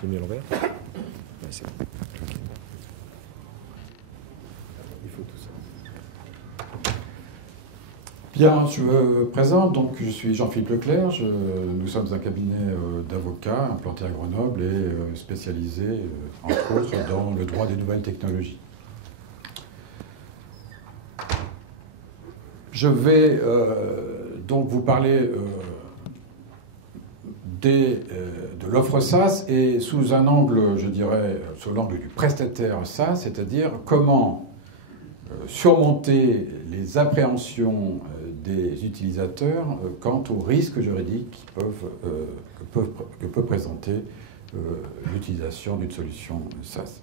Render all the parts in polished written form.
J'ai mis à l'envers. Ouais, c'est bon. Ok. Il faut tout ça. Bien, je me présente, donc je suis Jean-Philippe Leclerc, nous sommes un cabinet d'avocats implanté à Grenoble et spécialisé, entre autres, dans le droit des nouvelles technologies. Je vais donc vous parler de l'offre SaaS et sous un angle, je dirais, sous l'angle du prestataire SaaS, c'est-à-dire comment surmonter les appréhensions des utilisateurs quant aux risques juridiques que peut présenter l'utilisation d'une solution SaaS.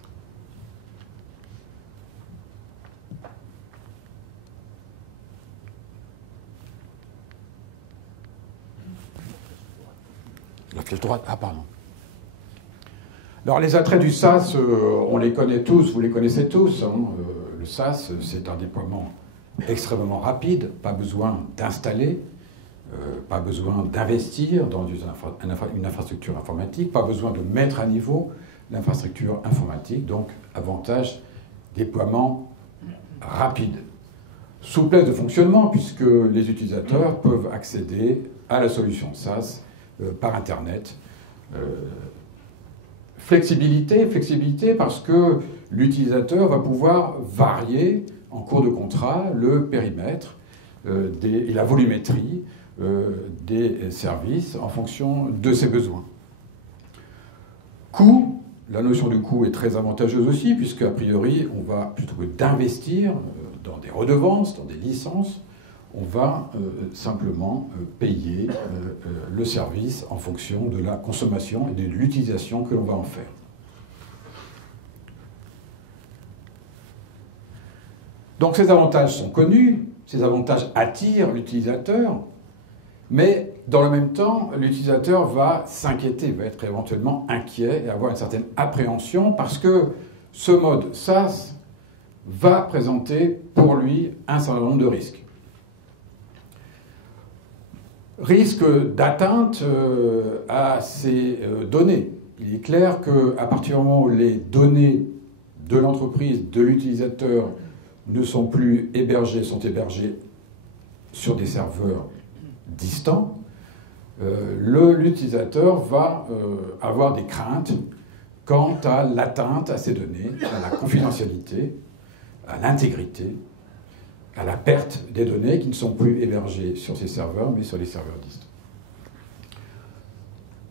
La flèche droite, ah pardon. Alors les attraits du SaaS, on les connaît tous, vous les connaissez tous. Hein. Le SaaS, c'est un déploiement extrêmement rapide, pas besoin d'installer, pas besoin d'investir dans une infrastructure informatique, pas besoin de mettre à niveau l'infrastructure informatique, donc avantage déploiement rapide. Souplesse de fonctionnement, puisque les utilisateurs peuvent accéder à la solution SaaS par Internet. Flexibilité parce que l'utilisateur va pouvoir varier en cours de contrat le périmètre et la volumétrie des services en fonction de ses besoins. Coût, la notion de coût est très avantageuse aussi, puisque a priori, on va, plutôt que d'investir dans des redevances, dans des licences, on va simplement payer le service en fonction de la consommation et de l'utilisation que l'on va en faire. Donc ces avantages sont connus, ces avantages attirent l'utilisateur, mais dans le même temps, l'utilisateur va s'inquiéter, va être éventuellement inquiet et avoir une certaine appréhension parce que ce mode SaaS va présenter pour lui un certain nombre de risques. Risque d'atteinte à ces données. Il est clair qu'à partir du moment où les données de l'entreprise, de l'utilisateur, ne sont plus hébergées, sont hébergées sur des serveurs distants, l'utilisateur va avoir des craintes quant à l'atteinte à ces données, à la confidentialité, à l'intégrité, à la perte des données qui ne sont plus hébergées sur ces serveurs, mais sur les serveurs distants.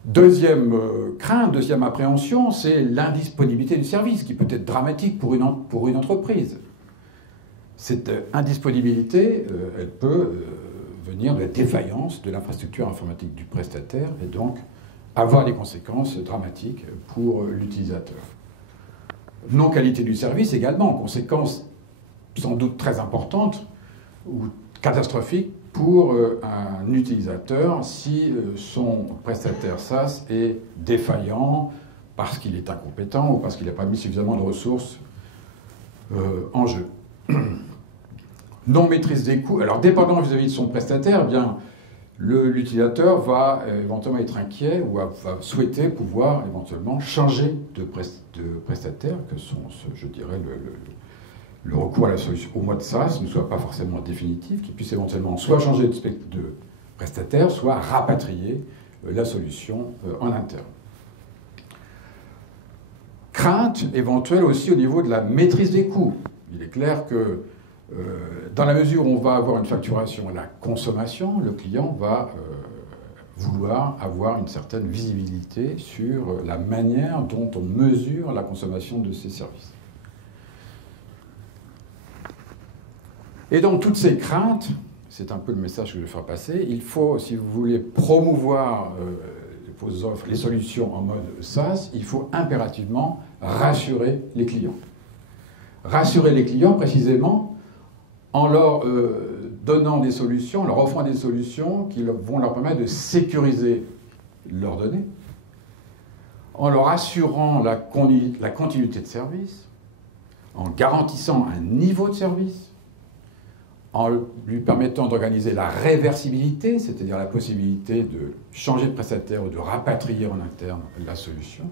Deuxième crainte, deuxième appréhension, c'est l'indisponibilité du service, qui peut être dramatique pour une entreprise. Cette indisponibilité, elle peut venir de la défaillance de l'infrastructure informatique du prestataire et donc avoir des conséquences dramatiques pour l'utilisateur. Non-qualité du service également, conséquences sans doute très importante ou catastrophique pour un utilisateur si son prestataire SaaS est défaillant parce qu'il est incompétent ou parce qu'il n'a pas mis suffisamment de ressources en jeu. Non-maîtrise des coûts. Alors, dépendant vis-à-vis de son prestataire, eh bien, l'utilisateur va éventuellement être inquiet ou va souhaiter pouvoir éventuellement changer de prestataire, que je dirais, le recours à la solution au mode SaaS ne soit pas forcément définitif, qu'il puisse éventuellement soit changer de prestataire, soit rapatrier la solution en interne. Crainte éventuelle aussi au niveau de la maîtrise des coûts. Il est clair que dans la mesure où on va avoir une facturation à la consommation, le client va vouloir avoir une certaine visibilité sur la manière dont on mesure la consommation de ces services. Et donc, toutes ces craintes, c'est un peu le message que je vais faire passer, il faut, si vous voulez promouvoir vos offres, les solutions en mode SaaS, il faut impérativement rassurer les clients. Rassurer les clients, précisément, en leur donnant des solutions, en leur offrant des solutions qui vont leur permettre de sécuriser leurs données, en leur assurant la continuité de service, en garantissant un niveau de service, en lui permettant d'organiser la réversibilité, c'est-à-dire la possibilité de changer de prestataire ou de rapatrier en interne la solution,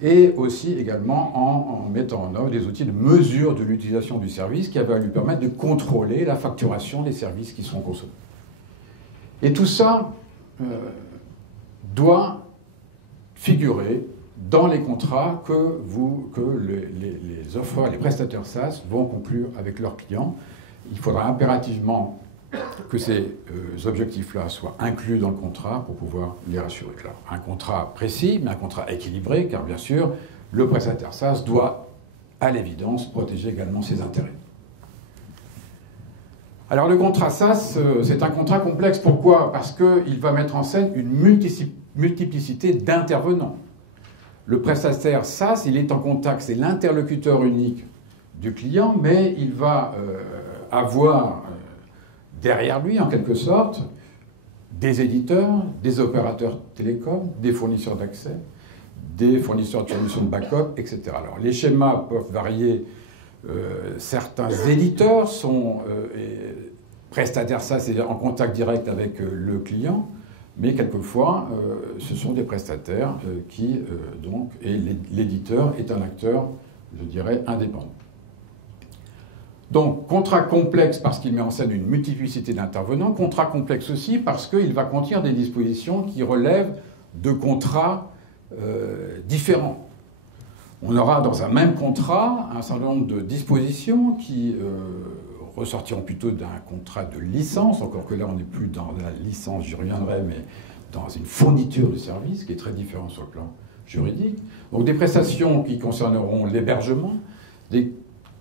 et aussi également en mettant en œuvre des outils de mesure de l'utilisation du service qui va lui permettre de contrôler la facturation des services qui seront consommés. Et tout ça doit figurer dans les contrats que les offreurs, les prestataires SaaS vont conclure avec leurs clients. Il faudra impérativement que ces objectifs-là soient inclus dans le contrat pour pouvoir les rassurer. Alors, un contrat précis, mais un contrat équilibré, car bien sûr, le prestataire SaaS doit, à l'évidence, protéger également ses intérêts. Alors le contrat SaaS, c'est un contrat complexe. Pourquoi? Parce qu'il va mettre en scène une multiplicité d'intervenants. Le prestataire SaaS, il est en contact, c'est l'interlocuteur unique du client, mais il va avoir derrière lui, en quelque sorte, des éditeurs, des opérateurs télécoms, des fournisseurs d'accès, des fournisseurs de solutions de backup, etc. Alors, les schémas peuvent varier. Certains éditeurs sont prestataires SaaS, c'est-à-dire en contact direct avec le client, mais quelquefois, ce sont des prestataires qui, donc, et l'éditeur est un acteur, je dirais, indépendant. Donc, contrat complexe parce qu'il met en scène une multiplicité d'intervenants, contrat complexe aussi parce qu'il va contenir des dispositions qui relèvent de contrats différents. On aura dans un même contrat un certain nombre de dispositions qui ressortiront plutôt d'un contrat de licence, encore que là on n'est plus dans la licence, j'y reviendrai, mais dans une fourniture de services qui est très différent sur le plan juridique. Donc des prestations qui concerneront l'hébergement, des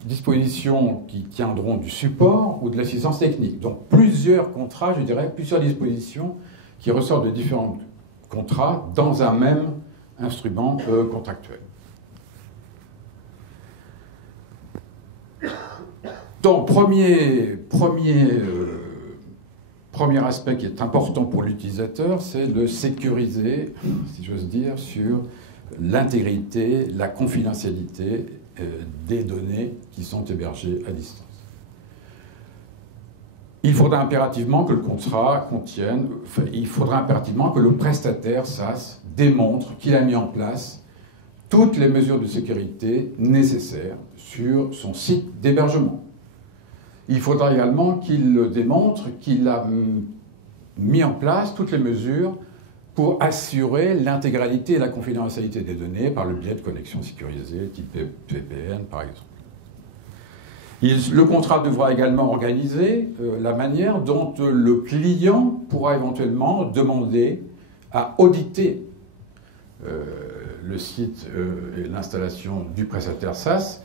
dispositions qui tiendront du support ou de l'assistance technique. Donc plusieurs contrats, je dirais, plusieurs dispositions qui ressortent de différents contrats dans un même instrument contractuel. Donc premier aspect qui est important pour l'utilisateur, c'est de sécuriser, si j'ose dire, sur l'intégrité, la confidentialité des données qui sont hébergées à distance. Il faudra impérativement que le contrat contienne, il faudra impérativement que le prestataire SaaS démontre qu'il a mis en place toutes les mesures de sécurité nécessaires sur son site d'hébergement. Il faudra également qu'il démontre qu'il a mis en place toutes les mesures pour assurer l'intégralité et la confidentialité des données par le biais de connexions sécurisées, type VPN par exemple. Le contrat devra également organiser la manière dont le client pourra éventuellement demander à auditer le site et l'installation du prestataire SaaS,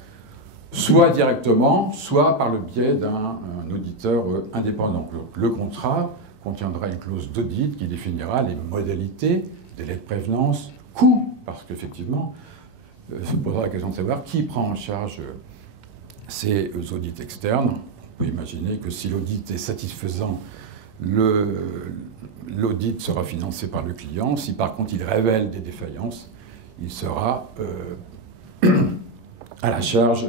soit directement, soit par le biais d'un auditeur indépendant. Le contrat contiendra une clause d'audit qui définira les modalités, délai de prévenance, coût, parce qu'effectivement, se posera la question de savoir qui prend en charge ces audits externes. On peut imaginer que si l'audit est satisfaisant, l'audit sera financé par le client. Si par contre il révèle des défaillances, il sera à la charge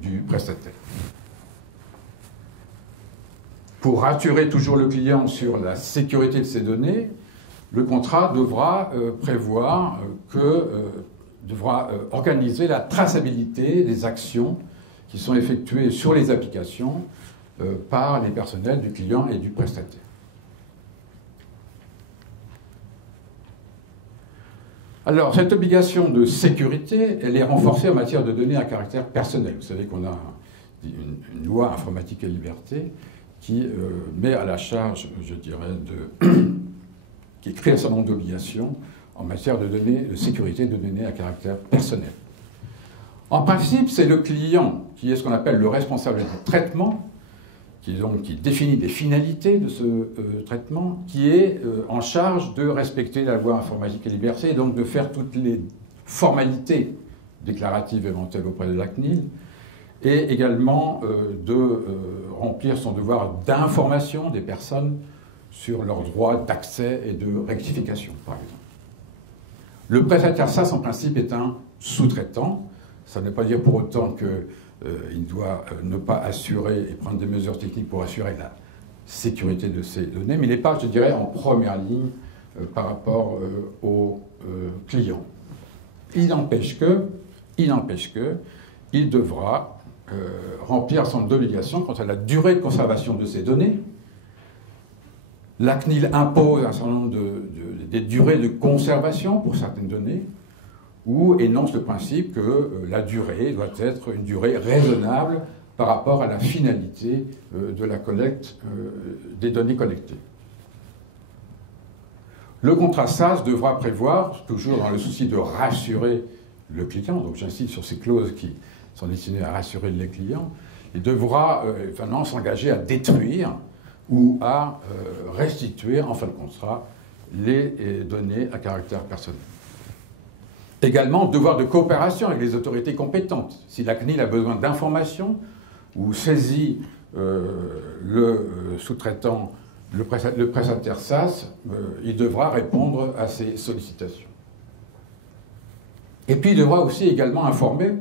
du prestataire. Pour rassurer toujours le client sur la sécurité de ses données, le contrat devra prévoir devra organiser la traçabilité des actions qui sont effectuées sur les applications par les personnels du client et du prestataire. Alors, cette obligation de sécurité, elle est renforcée en matière de données à caractère personnel. Vous savez qu'on a une loi informatique et liberté qui met à la charge, je dirais, qui crée un certain nombre d'obligations en matière de données, de sécurité de données à caractère personnel. En principe, c'est le client qui est ce qu'on appelle le responsable du traitement, qui définit les finalités de ce traitement, qui est en charge de respecter la loi informatique et liberté, et donc de faire toutes les formalités déclaratives éventuelles auprès de la CNIL, et également de remplir son devoir d'information des personnes sur leurs droits d'accès et de rectification, par exemple. Le prestataire SaaS, en principe, est un sous-traitant. Ça ne veut pas dire pour autant que il doit ne pas assurer et prendre des mesures techniques pour assurer la sécurité de ces données, mais il n'est pas, je dirais, en première ligne par rapport aux clients. Il n'empêche que, il devra remplir son obligation quant à la durée de conservation de ces données. La CNIL impose un certain nombre des durées de conservation pour certaines données, ou énonce le principe que la durée doit être une durée raisonnable par rapport à la finalité de la collecte des données collectées. Le contrat SaaS devra prévoir, toujours dans le souci de rassurer le client, donc j'insiste sur ces clauses qui sont destinées à rassurer les clients, il devra vraiment s'engager à détruire ou à restituer en fin de contrat les données à caractère personnel. Également, devoir de coopération avec les autorités compétentes. Si la CNIL a besoin d'informations ou saisit le sous-traitant, le prestataire SaaS, il devra répondre à ces sollicitations. Et puis, il devra aussi également informer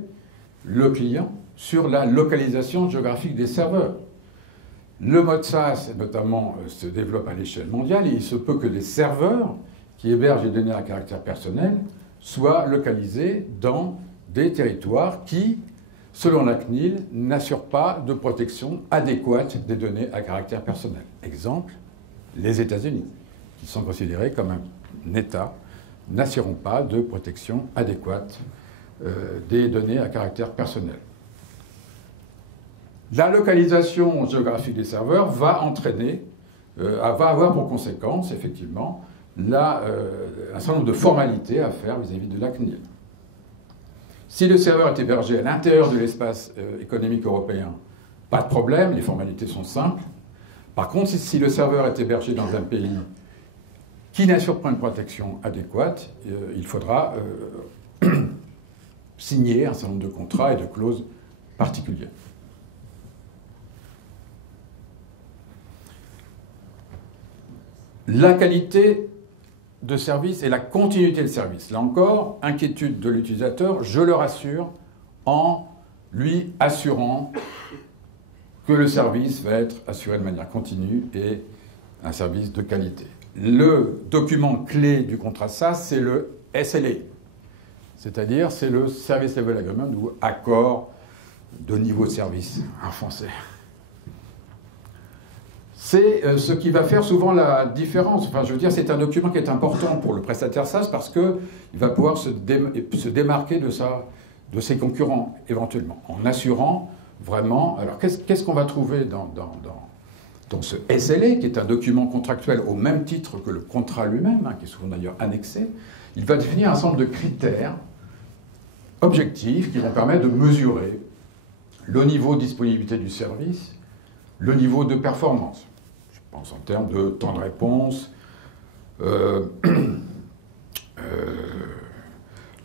le client sur la localisation géographique des serveurs. Le mode SaaS, notamment, se développe à l'échelle mondiale et il se peut que les serveurs qui hébergent les données à caractère personnel soient localisés dans des territoires qui, selon la CNIL, n'assurent pas de protection adéquate des données à caractère personnel. Exemple, les États-Unis, qui sont considérés comme un État, n'assureront pas de protection adéquate des données à caractère personnel. La localisation géographique des serveurs va entraîner, va avoir pour conséquence, effectivement, un certain nombre de formalités à faire vis-à-vis de la CNIL. Si le serveur est hébergé à l'intérieur de l'espace économique européen, pas de problème, les formalités sont simples. Par contre, si le serveur est hébergé dans un pays qui n'assure pas une protection adéquate, il faudra signer un certain nombre de contrats et de clauses particulières. La qualité de service et la continuité de service. Là encore, inquiétude de l'utilisateur, je le rassure en lui assurant que le service va être assuré de manière continue et un service de qualité. Le document clé du contrat SaaS, c'est le SLA, c'est-à-dire c'est le Service Level Agreement ou accord de niveau de service en français. C'est ce qui va faire souvent la différence. Enfin, je veux dire, c'est un document qui est important pour le prestataire SaaS parce qu'il va pouvoir se démarquer de ses concurrents, éventuellement, en assurant vraiment... Alors, qu'est-ce qu'on va trouver dans ce SLA, qui est un document contractuel au même titre que le contrat lui-même, qui est souvent d'ailleurs annexé? Il va définir un certain nombre de critères objectifs qui vont permettre de mesurer le niveau de disponibilité du service, le niveau de performance. Je pense en termes de temps de réponse,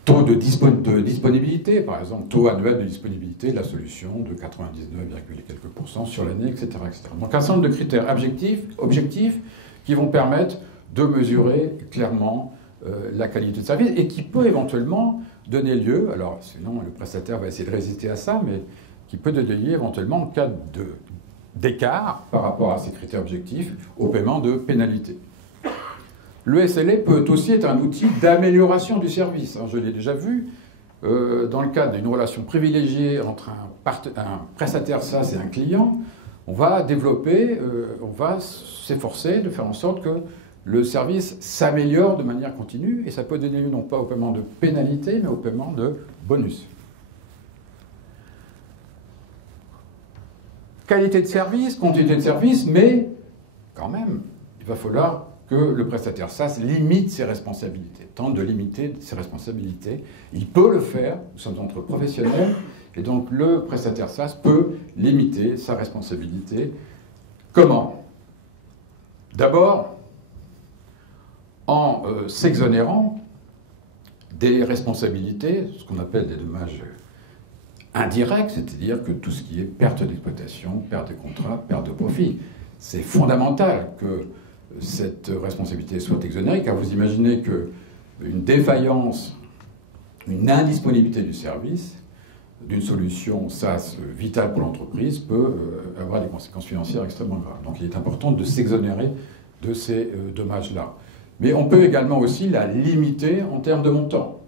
taux de disponibilité, par exemple, taux annuel de disponibilité de la solution de 99, quelques % sur l'année, etc., etc. Donc un certain nombre de critères objectifs qui vont permettre de mesurer clairement la qualité de service et qui peut éventuellement donner lieu, alors sinon le prestataire va essayer de résister à ça, mais qui peut donner lieu éventuellement en cas d'écart par rapport à ces critères objectifs au paiement de pénalités. Le SLA peut aussi être un outil d'amélioration du service. Je l'ai déjà vu, dans le cadre d'une relation privilégiée entre un prestataire SaaS et un client, on va développer, on va s'efforcer de faire en sorte que le service s'améliore de manière continue, et ça peut donner lieu non pas au paiement de pénalités, mais au paiement de bonus. Qualité de service, continuité de service, mais quand même, il va falloir que le prestataire SaaS limite ses responsabilités, tente de limiter ses responsabilités. Il peut le faire, nous sommes entre professionnels, et donc le prestataire SaaS peut limiter sa responsabilité. Comment? D'abord, en s'exonérant des responsabilités, ce qu'on appelle des dommages indirects, c'est-à-dire que tout ce qui est perte d'exploitation, perte de contrat, perte de profit. C'est fondamental que cette responsabilité soit exonérée, car vous imaginez qu'une défaillance, une indisponibilité du service d'une solution SaaS vitale pour l'entreprise peut avoir des conséquences financières extrêmement graves. Donc il est important de s'exonérer de ces dommages-là. Mais on peut également aussi la limiter en termes de montant.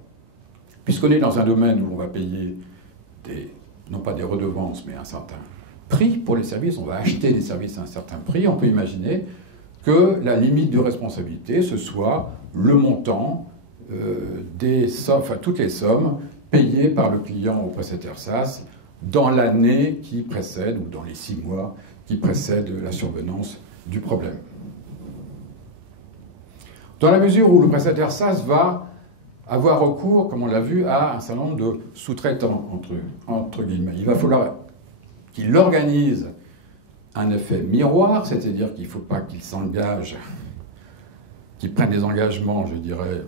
Puisqu'on est dans un domaine où on va payer non pas des redevances, mais un certain prix pour les services, on va acheter des services à un certain prix, on peut imaginer que la limite de responsabilité, ce soit le montant des sommes, enfin toutes les sommes payées par le client au prestataire SaaS dans l'année qui précède, ou dans les 6 mois qui précèdent la survenance du problème. Dans la mesure où le prestataire SaaS va avoir recours, comme on l'a vu, à un certain nombre de sous-traitants, entre guillemets, il va falloir qu'il organise un effet miroir, c'est-à-dire qu'il ne faut pas qu'il s'engage, qu'il prenne des engagements, je dirais,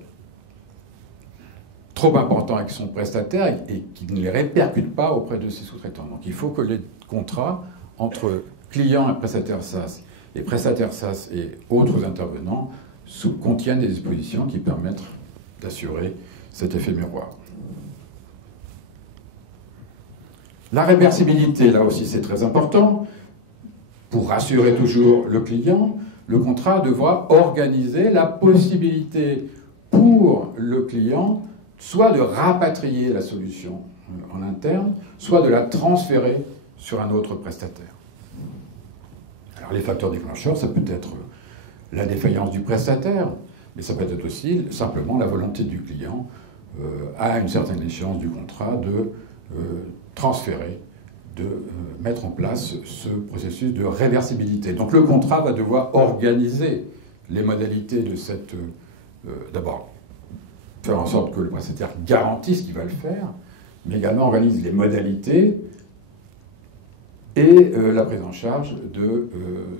trop importants avec son prestataire et qu'il ne les répercute pas auprès de ses sous-traitants. Donc il faut que les contrats entre clients et prestataires SaaS et autres intervenants contiennent des dispositions qui permettent d'assurer cet effet miroir. La réversibilité, là aussi, c'est très important. Pour rassurer toujours le client, le contrat devra organiser la possibilité pour le client soit de rapatrier la solution en interne, soit de la transférer sur un autre prestataire. Alors les facteurs déclencheurs, ça peut être la défaillance du prestataire, mais ça peut être aussi simplement la volonté du client à une certaine échéance du contrat de transférer, de mettre en place ce processus de réversibilité. Donc le contrat va devoir organiser les modalités de cette... D'abord, faire en sorte que le prestataire garantisse qu'il va le faire, mais également organise les modalités et la prise en charge de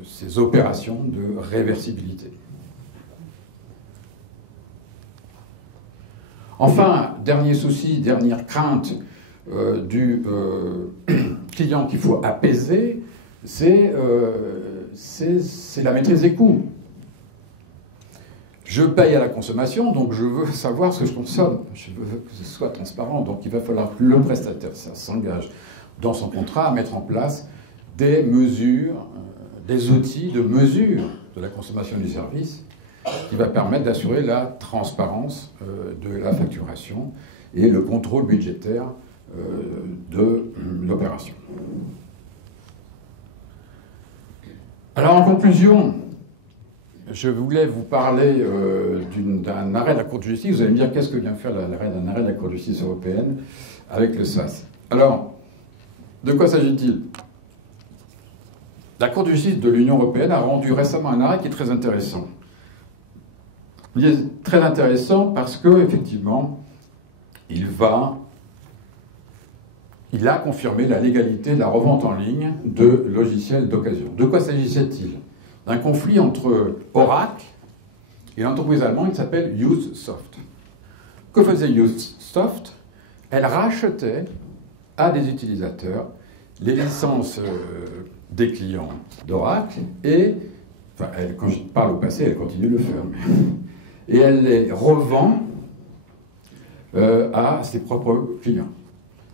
ces opérations de réversibilité. Enfin, dernier souci, dernière crainte du client qu'il faut apaiser, c'est la maîtrise des coûts. Je paye à la consommation, donc je veux savoir ce que je consomme. Je veux que ce soit transparent. Donc il va falloir que le prestataire s'engage dans son contrat à mettre en place des mesures, des outils de mesure de la consommation du service qui va permettre d'assurer la transparence de la facturation et le contrôle budgétaire de l'opération. Alors en conclusion, je voulais vous parler d'un arrêt de la Cour de justice. Vous allez me dire qu'est-ce que vient faire l'arrêt d'un arrêt de la Cour de justice européenne avec le SaaS. Alors, de quoi s'agit-il? La Cour de justice de l'Union européenne a rendu récemment un arrêt qui est très intéressant. Il est très intéressant parce que, effectivement, il a confirmé la légalité de la revente en ligne de logiciels d'occasion. De quoi s'agissait-il? D'un conflit entre Oracle et l'entreprise allemande qui s'appelle Usesoft. Que faisait Usesoft? Elle rachetait à des utilisateurs les licences des clients d'Oracle et, enfin, quand je parle au passé, elle continue de le faire, et elle les revend à ses propres clients.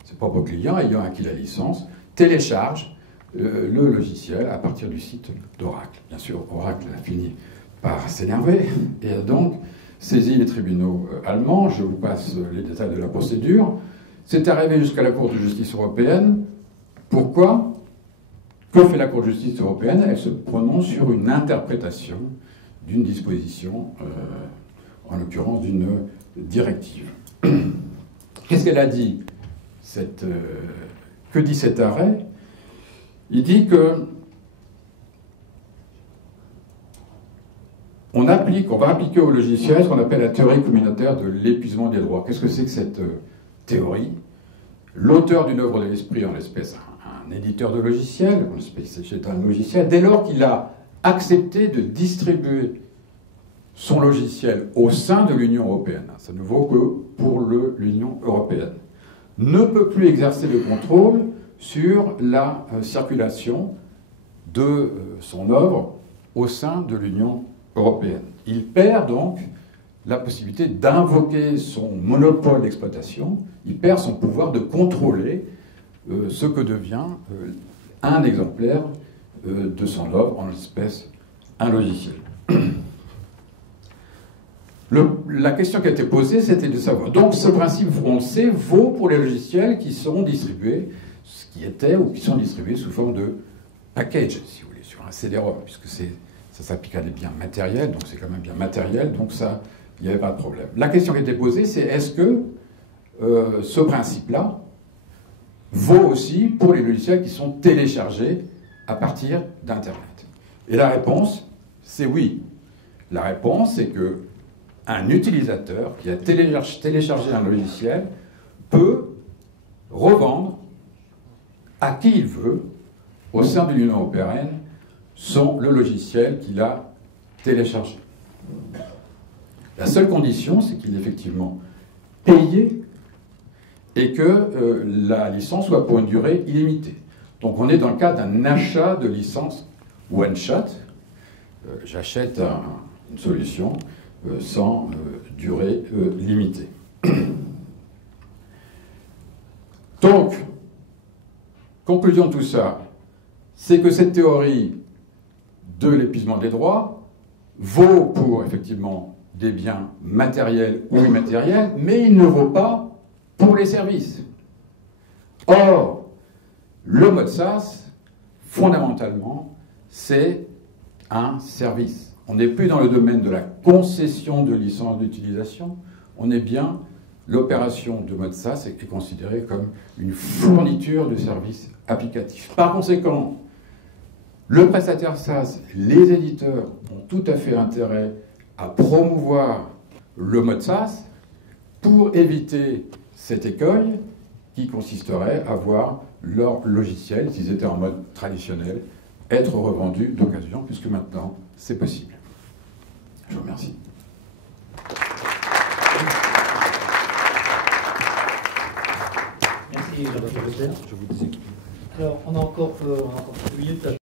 Ses propres clients ayant acquis la licence téléchargent le logiciel à partir du site d'Oracle. Bien sûr, Oracle a fini par s'énerver et a donc saisi les tribunaux allemands. Je vous passe les détails de la procédure. C'est arrivé jusqu'à la Cour de justice européenne. Pourquoi? Que fait la Cour de justice européenne? Elle se prononce sur une interprétation d'une disposition, en l'occurrence d'une directive. Qu'est-ce qu'elle a dit? Que dit cet arrêt? Il dit que on va appliquer au logiciel ce qu'on appelle la théorie communautaire de l'épuisement des droits. Qu'est-ce que c'est que cette théorie? L'auteur d'une œuvre de l'esprit, en l'espèce un éditeur de logiciel, en l'espèce c'est un logiciel, dès lors qu'il a accepté de distribuer son logiciel au sein de l'Union européenne, ça ne vaut que pour l'Union européenne, ne peut plus exercer le contrôle sur la circulation de son œuvre au sein de l'Union européenne. Il perd donc la possibilité d'invoquer son monopole d'exploitation, il perd son pouvoir de contrôler ce que devient un exemplaire de son œuvre, en l'espèce un logiciel. La question qui a été posée, c'était de savoir. Donc ce principe, on le sait, vaut pour les logiciels qui sont distribués, ce qui était ou qui sont distribués sous forme de package, si vous voulez, sur un CD-ROM, puisque ça s'applique à des biens matériels, donc c'est quand même bien matériel, donc ça, il n'y avait pas de problème. La question qui a été posée, c'est est-ce que ce principe-là vaut aussi pour les logiciels qui sont téléchargés à partir d'Internet? Et la réponse, c'est oui. La réponse, c'est que un utilisateur qui a téléchargé un logiciel peut revendre à qui il veut, au sein de l'Union européenne, le logiciel qu'il a téléchargé. La seule condition, c'est qu'il est effectivement payé et que la licence soit pour une durée illimitée. Donc on est dans le cas d'un achat de licence one-shot. J'achète une solution sans durée limitée. Donc, conclusion de tout ça, c'est que cette théorie de l'épuisement des droits vaut pour, effectivement, des biens matériels ou immatériels, mais il ne vaut pas pour les services. Or, le mode SaaS, fondamentalement, c'est un service. On n'est plus dans le domaine de la concession de licence d'utilisation, on est bien, l'opération de mode SaaS est considérée comme une fourniture de services applicatifs. Par conséquent, le prestataire SaaS, les éditeurs ont tout à fait intérêt à promouvoir le mode SaaS pour éviter cet écueil qui consisterait à voir leur logiciel, s'ils étaient en mode traditionnel, être revendus d'occasion, puisque maintenant, c'est possible. Je vous remercie. Merci, Jean-Baptiste. Je vous disais. Alors, on a encore quelques minutes.